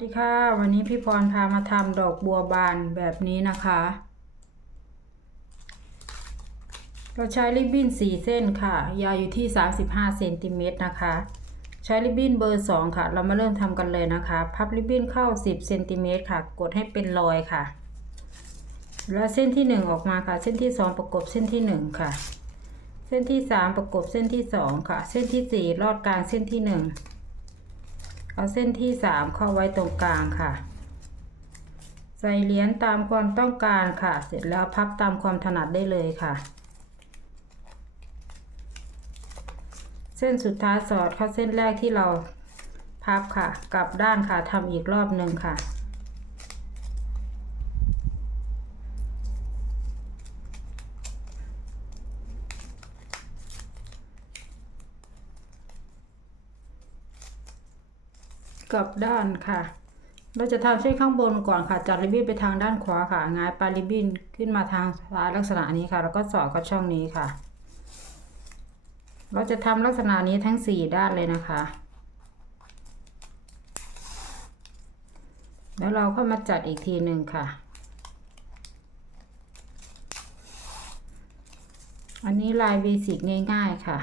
ดีค่ะ วันนี้พี่พรพามาทำดอกบัวบานแบบนี้นะคะ เราใช้ริบบิ้นสี่เส้นค่ะ ยาวอยู่ที่ 35เซนติเมตรนะคะ ใช้ริบบิ้นเบอร์ 2 ค่ะ เรามาเริ่มทำกันเลยนะคะ พับริบบิ้นเข้า 10เซนติเมตรค่ะ กดให้เป็นรอยค่ะ แล้วเส้นที่ 1 ออกมาค่ะ เส้นที่ 2 ประกบเส้นที่ 1 ค่ะ เส้นที่ 3 ประกบเส้นที่ 2 ค่ะ เส้นที่ 4 ลอดกลางเส้นที่ 1 เอาเส้นที่สามเข้าไว้ตรงกลางค่ะ ใส่เหรียญตามความต้องการค่ะ เสร็จแล้วพับตามความถนัดได้เลยค่ะ เส้นสุดท้ายสอดเข้าเส้นแรกที่เราพับค่ะ กลับด้านค่ะทำอีกรอบหนึ่งค่ะ กลับด้านค่ะ เราจะทำเส้นข้างบนก่อนค่ะ จัดริบบิ้นไปทางด้านขวาค่ะงายปลายริบบิ้นขึ้นมาทางซ้ายลักษณะนี้ค่ะ แล้วก็สอดเข้าช่องนี้ค่ะ เราจะทำลักษณะนี้ทั้งสี่ด้านเลยนะคะ แล้วเราก็มาจัดอีกทีหนึ่งค่ะอันนี้ลายเบสิกง่าย ๆ ค่ะ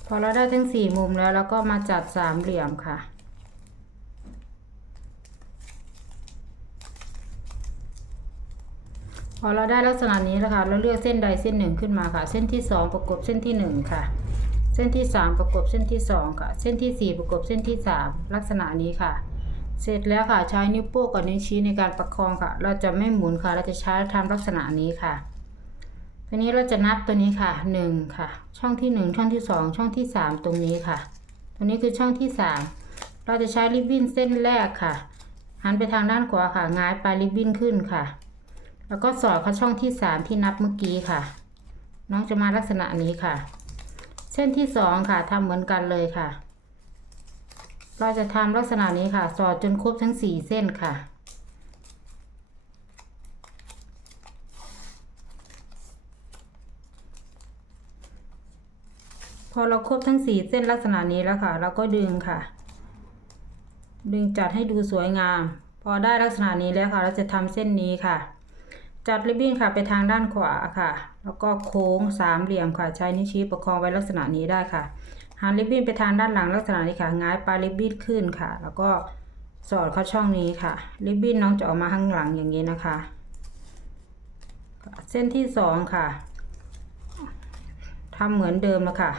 พ อเราได้ทั้งสี่มุมแล้วเราก็มาจัดสามเหลี่ยมค่ะ พอเราได้ลักษณะนี้แล้วค่ะ เราเลือกเส้นใดเส้นหนึ่งขึ้นมาค่ะ เส้นที่สองประกบเส้นที่หนึ่งค่ะ เส้นที่สามประกบเส้นที่สองค่ะ เส้นที่สี่ประกบเส้นที่สามลักษณะนี้ค่ะ เสร็จแล้วค่ะใช้นิ้วโป้งกับนิ้วชี้ในการประคองค่ะ เราจะไม่หมุนค่ะ เราจะใช้ทำลักษณะนี้ค่ะ ทีนี้เราจะนับตัวนี้ค่ะหนึ่งค่ะ ช่องที่หนึ่งช่องที่สองช่องที่สามตรงนี้ค่ะ ตัวนี้คือช่องที่สามเราจะใช้ริบบิ้นเส้นแรกค่ะ หันไปทางด้านขวาค่ะงายปลายริบบิ้นขึ้นค่ะ แล้วก็สอดเข้าช่องที่สามที่นับเมื่อกี้ค่ะ น้องจะมาลักษณะนี้ค่ะ เส้นที่สองค่ะทำเหมือนกันเลยค่ะ เราจะทำลักษณะนี้ค่ะ สอดจนครบทั้งสี่เส้นค่ะ พอเราครบทั้งสี่เส้นลักษณะนี้แล้วค่ะ เราก็ดึงค่ะ ดึงจัดให้ดูสวยงาม พอได้ลักษณะนี้แล้วค่ะ เราจะทำเส้นนี้ค่ะ จัดริบบิ้นค่ะไปทางด้านขวาค่ะ แล้วก็โค้งสามเหลี่ยมค่ะ ใช้นิ้วชี้ประคองไว้ลักษณะนี้ได้ค่ะหันริบบิ้นไปทางด้านหลังลักษณะนี้ค่ะง้ายปลายริบบิ้นขึ้นค่ะ แล้วก็สอดเข้าช่องนี้ค่ะ ริบบิ้นน้องจะออกมาข้างหลังอย่างนี้นะคะ เส้นที่สองค่ะทำเหมือนเดิมแล้วค่ะ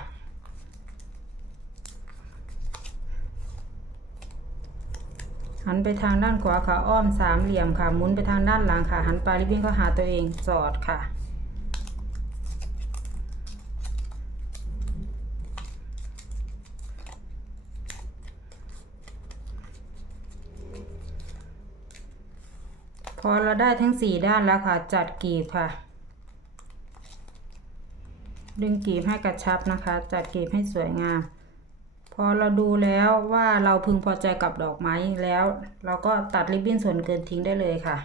หันไปทางด้านขวาค่ะ อ้อมสามเหลี่ยมค่ะ หมุนไปทางด้านหลังค่ะ หันปลายริบบิ้นเข้าหาตัวเองสอดค่ะ พอเราได้ทั้งสี่ด้านแล้วค่ะ จัดกีบค่ะ ดึงกีบให้กระชับนะคะ จัดกีบให้สวยงาม พอเราดูแล้วว่าเราพึงพอใจกับดอกไม้แล้ว เราก็ตัดริบบิ้นส่วนเกินทิ้งได้เลยค่ะ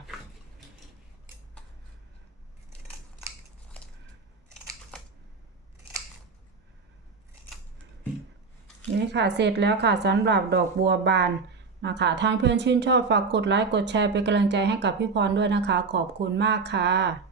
นี่ค่ะเสร็จแล้วค่ะสำหรับดอกบัวบานนะคะทางเพื่อนชื่นชอบฝากกดไลค์กดแชร์เป็นกำลังใจให้กับพี่พรด้วยนะคะ ขอบคุณมากค่ะ